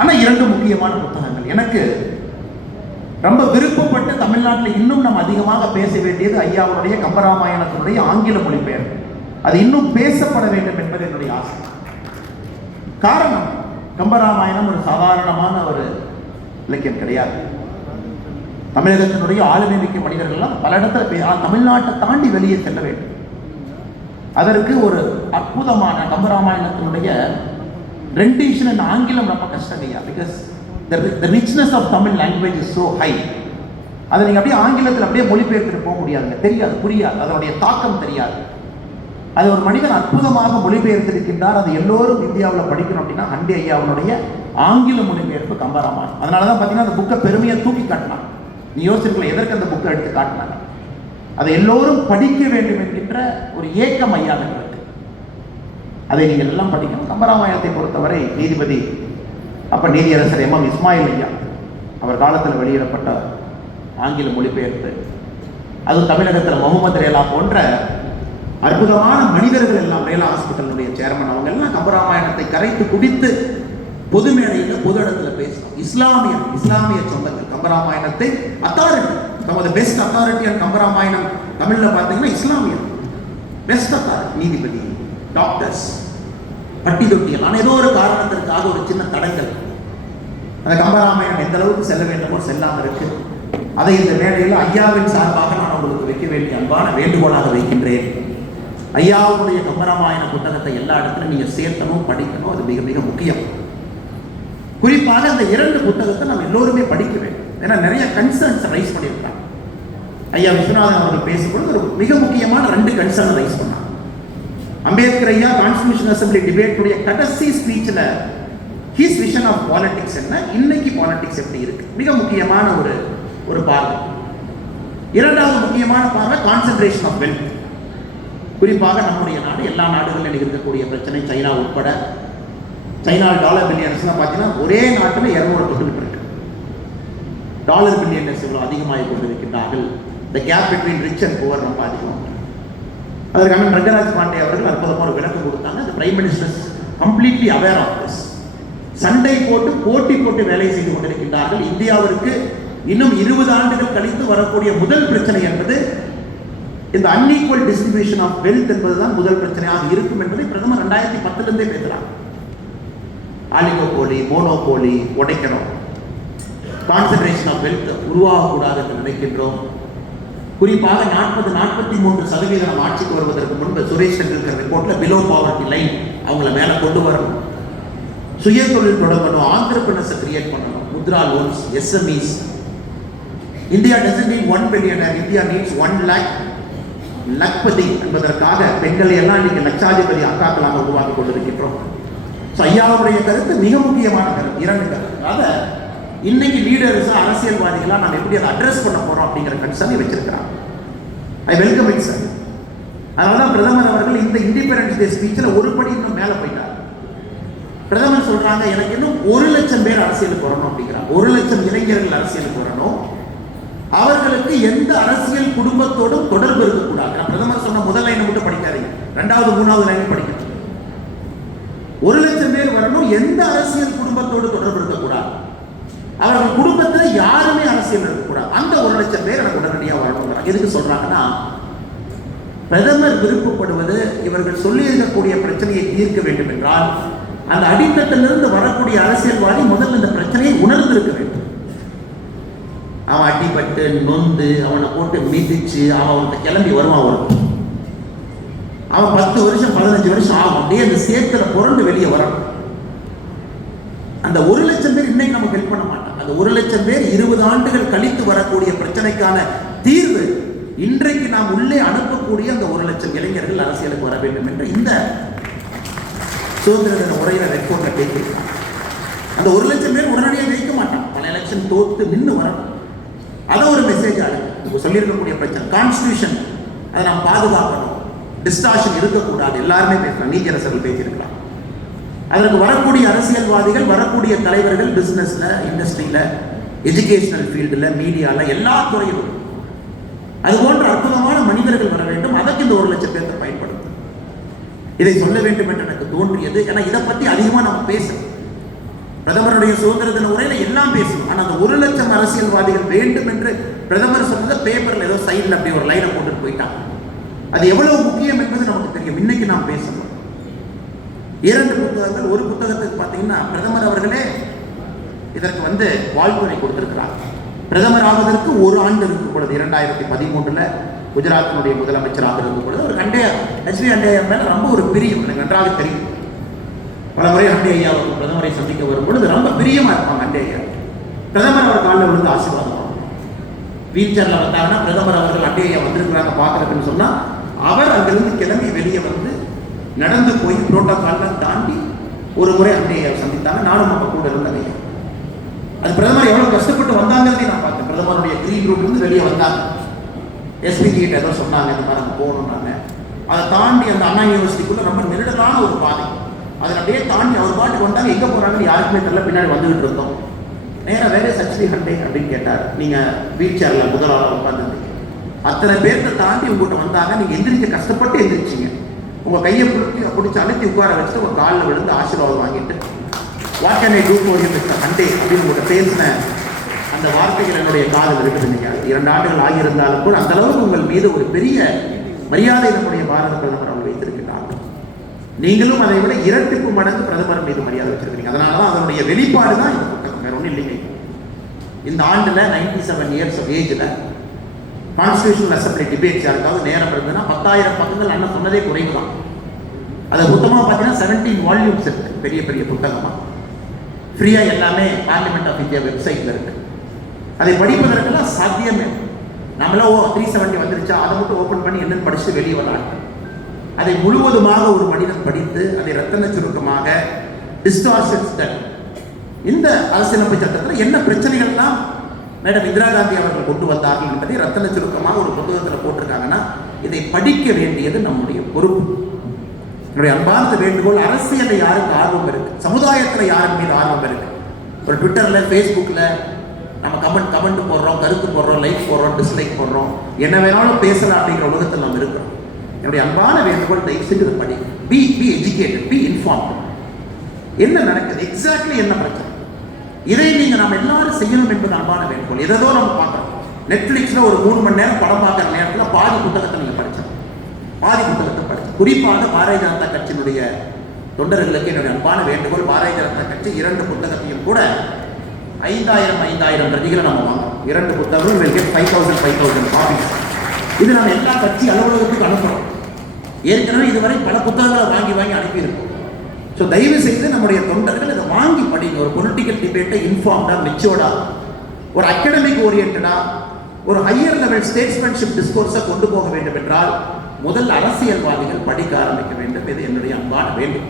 ஆனா இரண்டு முக்கியமான புத்தகங்கள். எனக்கு ரொம்ப விருப்பப்பட்டு தமிழ்நாட்டில் இன்னும் நம்ம அதிகமாக பேச வேண்டியது ஐயாவுடைய கம்பராமாயணத்தினுடைய ஆங்கில மொழிபெயர்ப்பு. அது இன்னும் பேசப்பட வேண்டும் என்பது என்னுடைய ஆசை. காரணம் கம்பராமாயணம் ஒரு சாதாரணமான ஒரு இலக்கியம் கிடையாது. தமிழகத்தினுடைய ஆளுமை மிக்க மனிதர்கள்லாம் பல இடத்துல தமிழ்நாட்டை தாண்டி வெளியே செல்ல வேண்டும். அதற்கு ஒரு அற்புதமான கம்பராமாயணத்தினுடைய ரெண்டிஷன் அண்ட் ஆங்கிலம் ரொம்ப கஷ்டம் ஐயா because the richness of Tamil language is so high அதை நீங்கள் அப்படியே ஆங்கிலத்தில் அப்படியே மொழிபெயர்த்துட்டு போக முடியாதுங்க. தெரியாது புரியாது. அதனுடைய தாக்கம் தெரியாது. அது ஒரு மனிதன் அற்புதமாக மொழிபெயர்த்திருக்கின்றார். அது எல்லோரும் இந்தியாவில் படிக்கணும் அப்படின்னா ஹண்டி ஐயாவுடைய ஆங்கில மொழிபெயர்ப்பு கம்பராமான் அதனால தான் பார்த்தீங்கன்னா அந்த புக்கை பெருமையாக தூக்கி காட்டினான் நீ யோசிச்சிருக்கல எதற்கு அந்த புக்கை எடுத்து காட்டினாங்க? அதை எல்லோரும் படிக்க வேண்டும் என்கின்ற ஒரு ஏக்கம் ஐயாவிற்கு அதை நீங்கள் எல்லாம் படிக்கணும். கம்பராமாயணத்தை பொறுத்தவரை நீதிபதி அப்போ நீதியரசர் எம் எம் இஸ்மாயில் ஐயா அவர் காலத்தில் வெளியிடப்பட்ட ஆங்கில மொழிபெயர்ப்பு. அதுவும் தமிழகத்தில் முகமது ரேலா போன்ற அற்புதமான மனிதர்கள் எல்லாம் ரேலா ஹாஸ்பிட்டலுடைய சேர்மன் அவங்க எல்லாம் கம்பராமாயணத்தை கரைத்து குடித்து பொது மேடையில் பொது இடத்துல பேசணும் இஸ்லாமிய இஸ்லாமிய சொந்தங்கள் கம்பராமாயணத்தை அத்தாரிட்டி தமது பெஸ்ட் அத்தாரிட்டி அண்ட் கம்பராமாயணம் தமிழில் பார்த்தீங்கன்னா இஸ்லாமியர் பெஸ்ட் அத்தாரிட்டி நீதிபதி டாக்டர்ஸ் பட்டி தொட்டியல் ஆனால் ஏதோ ஒரு காரணத்திற்காக ஒரு சின்ன தடங்கள் அந்த கம்பராமாயணம் எந்த அளவுக்கு செல்ல வேண்டுமோ செல்லாமல் இருக்கு. அதை இந்த மேடையில் ஐயாவின் சார்பாக நான் உங்களுக்கு வைக்க வேண்டிய அன்பான வேண்டுகோளாக வைக்கின்றேன். ஐயாவுடைய கம்பராமாயண புத்தகத்தை எல்லா இடத்துலையும் நீங்கள் சேர்த்தணும் படிக்கணும் அது மிக மிக முக்கியம். குறிப்பாக அந்த இரண்டு புத்தகத்தை நம்ம எல்லோருமே படிக்க வேண்டும். ஏன்னா நிறைய கன்சர்ன்ஸ் ரைஸ் பண்ணியிருக்காங்க. ஐயா விஸ்வநாதன் அவர்கள் பேசும்பொழுது ஒரு மிக முக்கியமான ரெண்டு கன்சர்ன் ரைஸ் பண்ணாங்க. அம்பேத்கர் ஐயா கான்ஸ்டியூஷன் அசம்பிளி டிபேட்டுடைய கடைசி ஸ்பீச்சில் ஹிஸ் விஷன் ஆஃப் பாலிடிக்ஸ் என்ன இன்னைக்கு பாலிடிக்ஸ் எப்படி இருக்கு? மிக முக்கியமான ஒரு ஒரு பார்வை. இரண்டாவது முக்கியமான பார்வை கான்சென்ட்ரேஷன் ஆஃப் வெல்த் குறிப்பாக நம்முடைய நாடு எல்லா நாடுகளிலும் இருக்கக்கூடிய பிரச்சனை சைனா உட்பட. சைனா டாலர் பில்லியன்ஸ்லாம் பார்த்தீங்கன்னா ஒரே நாட்டில் இரநூறு தொட்டுக்கிட்டு இருக்கு. டாலர் பில்லியனர்ஸ் இவ்வளோ அதிகமாகி கொண்டிருக்கின்றார்கள். The gap between rich and poor ரொம்ப அதிகம். அதற்கு அண்ணன் ரங்கராஜ் பாண்டே அவர்கள் அற்புதமாக ஒரு விளக்கம் கொடுத்தாங்க. அந்த prime minister completely aware of this சண்டை போட்டு போட்டி போட்டு வேலை செய்து கொண்டிருக்கின்றார்கள். இந்தியாவிற்கு இன்னும் இருபது ஆண்டுகள் கழித்து வரக்கூடிய முதல் பிரச்சனை என்பது இந்த அன்ஈக்குவல் டிஸ்ட்ரிபியூஷன் ஆஃப் வெல்த் என்பதுதான் முதல் பிரச்சனையாக இருக்கும் என்பதை பிரதமர் ரெண்டாயிரத்தி பத்துலேருந்தே பேசுகிறாங்க ஆலிகோபோலி மோனோபோலி உடைக்கணும் கான்சன்ட்ரேஷன் ஆஃப் வெல்த் உருவாகக்கூடாது என்று நினைக்கின்றோம். குறிப்பாக நாற்பது நாற்பத்தி மூன்று சதவீதம் ஆட்சிக்கு வருவதற்கு முன்பு சுரேஷ் டெண்டுல்கர் ரிப்போர்ட்ல பிலோ பாவர்டி லைன் அவங்கள மேலே கொண்டு வரணும். சுய தொழில் தொடங்கணும் ஆந்திரப்பினஸை கிரியேட் பண்ணணும். Mudra loans SMEs India doesn't need one billionaire India needs one lakh Lakhpati என்பதற்காக பெண்களை எல்லாம் இன்னைக்கு லட்சாதிபதி அக்காக்களாக உருவாக்கி கொண்டிருக்கின்றோம். ஸோ ஐயாவுடைய கருத்து மிக முக்கியமான கருத்து. இரண்டு கருத்து. அதை இன்னைக்கு லீடர்ஸும் அரசியல்வாதிகளாக நம்ம எப்படி அதை அட்ரஸ் பண்ண போகிறோம் அப்படிங்கிற கன்சர்னை வச்சிருக்கிறாங்க. ஐ வெல்கம் இட் சார் அதனால தான் பிரதமர் அவர்கள் இந்த இண்டிபெண்டன்ஸ் டே ஸ்பீச்சில் ஒரு படி இன்னும் மேலே போயிட்டார். பிரதமர் சொல்கிறாங்க எனக்கு இன்னும் ஒரு லட்சம் பேர் அரசியலுக்கு வரணும் அப்படிங்கிறாங்க ஒரு லட்சம் இளைஞர்கள் அரசியலுக்கு வரணும். அவர்களுக்கு எந்த அரசியல் குடும்பத்தோடும் தொடர்பு இருக்கக்கூடாது. நான் பிரதமர் சொன்ன முதல் லைனை மட்டும் படிக்காதீங்க. ரெண்டாவது மூணாவது லைன் படிக்கணும் ஒரு லட்சம் பேர் வரணும் எந்த அரசியல் குடும்பத்தோடு தொடர்பு இருக்கக்கூடாது. அவர்கள் குடும்பத்தில் யாருமே அரசியல் இருக்கக்கூடாது அந்த ஒரு லட்சம் பேர் எனக்கு உடனடியாக வரணுங்கிறாங்க எதுக்கு சொல்றாங்கன்னா பிரதமர் விருப்பப்படுவது இவர்கள் சொல்லியிருக்கக்கூடிய பிரச்சனையை தீர்க்க வேண்டும் என்றால் அந்த அடித்தட்டிலிருந்து வரக்கூடிய அரசியல்வாதி முதல்ல இந்த பிரச்சனையை உணர்ந்திருக்க வேண்டும். அவன் அடிபட்டு நொந்து அவனை போட்டு மிதிச்சு அவன் அவன்கிட்ட கிளம்பி வருவான் ஒரு அவன் பத்து வருஷம் பதினஞ்சு வருஷம் ஆகும். அப்படியே அந்த சேத்துல புரண்டு வெளியே வரணும். அந்த ஒரு லட்சம் பேர் இன்னைக்கு நமக்கு ஹெல்ப் பண்ண மாட்டான் ஒரு லட்சம் பேர் இருபது ஆண்டுகள் கழித்து வரக்கூடிய பிரச்சனைக்கான தீர்வு இன்றைக்கு நாம் உள்ளே அனுப்பக்கூடிய அந்த ஒரு லட்சம் இளைஞர்கள் அரசியலுக்கு வர வேண்டும் என்று இந்த சுதந்திர தின உரையில ரெக்கோர்ட்ல பேசியிருக்காங்க அந்த ஒரு லட்சம் பேர் உடனடியாக ஜெயிக்க மாட்டான் பல எலெக்ஷன் தோத்து நின்று வரணும் அதை ஒரு மெசேஜ் ஆகும் சொல்லியிருக்கக்கூடிய பிரச்சனை. கான்ஸ்டியூஷன் அதை நாம் பாதுகாக்கணும். டிஸ்டாஷன் இருக்கக்கூடாது. எல்லாருமே பேசலாம். நீதியரசர்கள் பேசியிருக்கலாம். அதற்கு வரக்கூடிய அரசியல்வாதிகள் வரக்கூடிய தலைவர்கள் பிஸ்னஸில் இண்டஸ்ட்ரியில எஜுகேஷனல் ஃபீல்டில் மீடியாவில் எல்லா துறையிலும். அது போன்ற அற்புதமான மனிதர்கள் வர வேண்டும். அதற்கு இந்த ஒரு லட்சம் பேர்த்தை பயன்படுத்தும் இதை சொல்ல வேண்டும் என்று எனக்கு தோன்றியது. ஏன்னா இதை பற்றி அதிகமாக நம்ம பேசணும். பிரதமருடைய சுதந்திர தின உரையில எல்லாம் பேசணும். ஆனால் அந்த ஒரு லட்சம் அரசியல்வாதிகள் வேண்டும் என்று பிரதமர் சொன்னதை பேப்பரில் ஏதோ சைடில் அப்படி ஒரு லைனை போட்டுட்டு போயிட்டான் அது எவ்வளவு முக்கியம் என்பது நமக்கு தெரியும். இன்னைக்கு நாம் பேசணும். இரண்டு புத்தகங்கள் ஒரு புத்தகத்துக்கு பார்த்தீங்கன்னா பிரதமர் அவர்களே இதற்கு வந்து வாழ்த்துறை கொடுத்திருக்கிறார். பிரதமர் ஆவதற்கு ஒரு ஆண்டு இருக்கும் பொழுது இரண்டாயிரத்தி பதிமூன்றுல குஜராத்தினுடைய முதலமைச்சராக இருக்கும் பொழுது ஒரு கண்டே ஹெச்டி அண்டே மேல ரொம்ப ஒரு பிரியம் எனக்கு நன்றாக தெரியும். பல முறை அண்டே ஐயா அவர்கள் பிரதமரை சந்திக்க வரும் பொழுது ரொம்ப பிரியமா இருப்பாங்க அண்டே ஐயா பிரதமர் அவர் காலில் விழுந்து ஆசீர்வாதம் வீல் சேர்ல வந்தாங்கன்னா பிரதமர் அவர்கள் அண்டே ஐயா வந்திருக்கிறாங்க பார்க்கறதுன்னு சொன்னா அவர் அங்கிருந்து கிளம்பி வெளியே வந்து நடந்து போய் புரோட்டோகால்லாம் தாண்டி ஒரு முறை அன்னையை சந்தித்தாங்க. நானும் நம்ம கூட இருந்தேன் அது பிரதமர் எவ்வளோ கஷ்டப்பட்டு வந்தாங்கிறதையும் நான் பார்த்தேன். பிரதமருடைய த்ரீ ரூட்ல இருந்து வெளியே வந்தாங்க. எஸ்பி கிட்ட ஏதோ சொன்னாங்க இந்த மாதிரி அங்க போகணும்னாங்க. அதை தாண்டி அந்த அண்ணா யூனிவர்சிட்டிக்குள்ளே ரொம்ப நெருடலான ஒரு பாதை. அதை அப்படியே தாண்டி அவர் பாட்டுக்கு வந்தாங்க. எங்கே போகிறாங்கன்னு யாருக்குமே தெரியல. பின்னாடி வந்துகிட்டு இருந்தோம். நேராக வேற சச்ரி ஹண்டே அப்படின்னு கேட்டார். நீங்கள் வீல் சேர்ல முதலாளர் உட்காந்துருந்தீங்க அத்தனை பேர்த்த தாண்டி உங்ககிட்ட வந்தாங்க. நீங்கள் எந்திரிச்சு கஷ்டப்பட்டு எந்திரிச்சிங்க. உங்கள் கையை பிடிச்சி பிடிச்சி அழுத்தி உட்கார வச்சு உங்கள் காலில் விழுந்து ஆசீர்வாதம் வாங்கிட்டு what can I do for him mister Hande அப்படின்னு உங்கள்கிட்ட பேசின அந்த வார்த்தைகள் என்னுடைய காதல் இருக்குது. நீங்கள் இரண்டு ஆண்டுகள் ஆகியிருந்தாலும் கூட அந்த அளவுக்கு உங்கள் மீது ஒரு பெரிய மரியாதை நம்முடைய பாரத பிரதமர் அவர் வைத்திருக்கிறார் நீங்களும் அதை விட இரட்டிப்பு மடங்கு பிரதமர் மீது மரியாதை வச்சிருக்கிறீங்க. அதனால தான் அதனுடைய வெளிப்பாடு தான் வேற ஒன்றும் இல்லைங்க. இந்த ஆண்டில் நைன்டி செவன் இயர்ஸ் ஆஃப் ஏஜில் கான்ஸ்டியூஷனல் அசம்பிளி டிபேட்ஸ் யாருக்காவது நேரம் இருந்ததுன்னா பத்தாயிரம் பக்கங்கள் அண்ணன் சொன்னதே குறைவு தான் அது மொத்தமாக பார்த்தீங்கன்னா செவன்டீன் வால்யூம்ஸ் இருக்கு. பெரிய பெரிய புத்தகமாக ஃப்ரீயாக எல்லாமே பார்லிமெண்ட் ஆஃப் இந்தியா வெப்சைட்டில் இருக்கு. அதை படிப்பதற்கெல்லாம் சாத்தியமே. நம்மளாம் ஓ த்ரீ செவன்ட்டி வந்துருச்சா அதை மட்டும் ஓப்பன் பண்ணி என்னன்னு படிச்சுட்டு வெளியே வரலாம் அதை முழுவதுமாக ஒரு மனிதன் படித்து அதை ரத்தன சுருக்கமாக டிஸ்டார்ஷன்ஸ் இந்த அரசியலமைப்பு சட்டத்தில் என்ன பிரச்சனைகள்லாம் மேடம் இந்திரா காந்தி அவர்கள் கொண்டு வந்தார்கள் என்பதை ரத்தன சுருக்கமாக ஒரு புத்தகத்தில் போட்டிருக்காங்கன்னா இதை படிக்க வேண்டியது நம்முடைய பொறுப்பு. என்னுடைய அன்பார்ந்த வேண்டுகோள் அரசியலில் யாருக்கு ஆர்வம் இருக்கு? சமுதாயத்தில் யாருக்கு மீது ஆர்வம் இருக்கு? ஒரு ட்விட்டரில் ஃபேஸ்புக்கில் நம்ம கமெண்ட் கமெண்ட் போடுறோம் கருத்து போடுறோம் லைக் போடுறோம் டிஸ்லைக் போடுறோம். என்ன வேணாலும் பேசலாம் அப்படிங்கிற உலகத்தில் நம்ம இருக்கிறோம். என்னுடைய அன்பான வேண்டுகோள் தயவு செஞ்சு இதை படி be be educated be inform என்ன நடக்குது? எக்ஸாக்ட்லி என்ன பிரச்சனை? இதை நீங்க நம்ம எல்லாரும் செய்யணும் என்பது அன்பான வேண்டுகோள். எதோ நம்ம பார்க்கறோம். நெட்ஃபிளிக்ஸ்ல ஒரு மூணு மணி நேரம் படம் பார்க்குற நேரத்தில் பாதி புத்தகத்தை நீங்க படிச்சோம் பாதி புத்தகத்தை படிச்சு. குறிப்பாக பாரதிய ஜனதா கட்சியினுடைய தொண்டர்களுக்கு என்னுடைய அன்பான வேண்டுகோள் பாரதிய ஜனதா கட்சி இரண்டு புத்தகத்தையும் கூட ஐந்தாயிரம் ஐந்தாயிரம் பிரதிகளை நம்ம வாங்கணும் இரண்டு புத்தகம் வெளியே five thousand five thousand copies இது நம்ம எல்லா கட்சி அலுவலகத்துக்கும் அனுப்புகிறோம் ஏற்கனவே இதுவரை பல புத்தகங்களை வாங்கி வாங்கி அனுப்பியிருக்கோம். ஸோ தயவு செய்து நம்முடைய தொண்டர்கள் இதை வாங்கி படிங்க. ஒரு பொலிட்டிக்கல் டிபேட்டை இன்ஃபார்ம்டா மெச்சோர்டா ஒரு அகடமிக் ஓரியன்டா ஒரு ஹையர் லெவல் ஸ்டேட்ஸ்மேன்ஷிப் டிஸ்கோர்ஸை கொண்டு போக வேண்டும் என்றால் முதல் அரசியல்வாதிகள் படிக்க ஆரம்பிக்க வேண்டும். இது என்னுடைய அன்பான வேண்டும்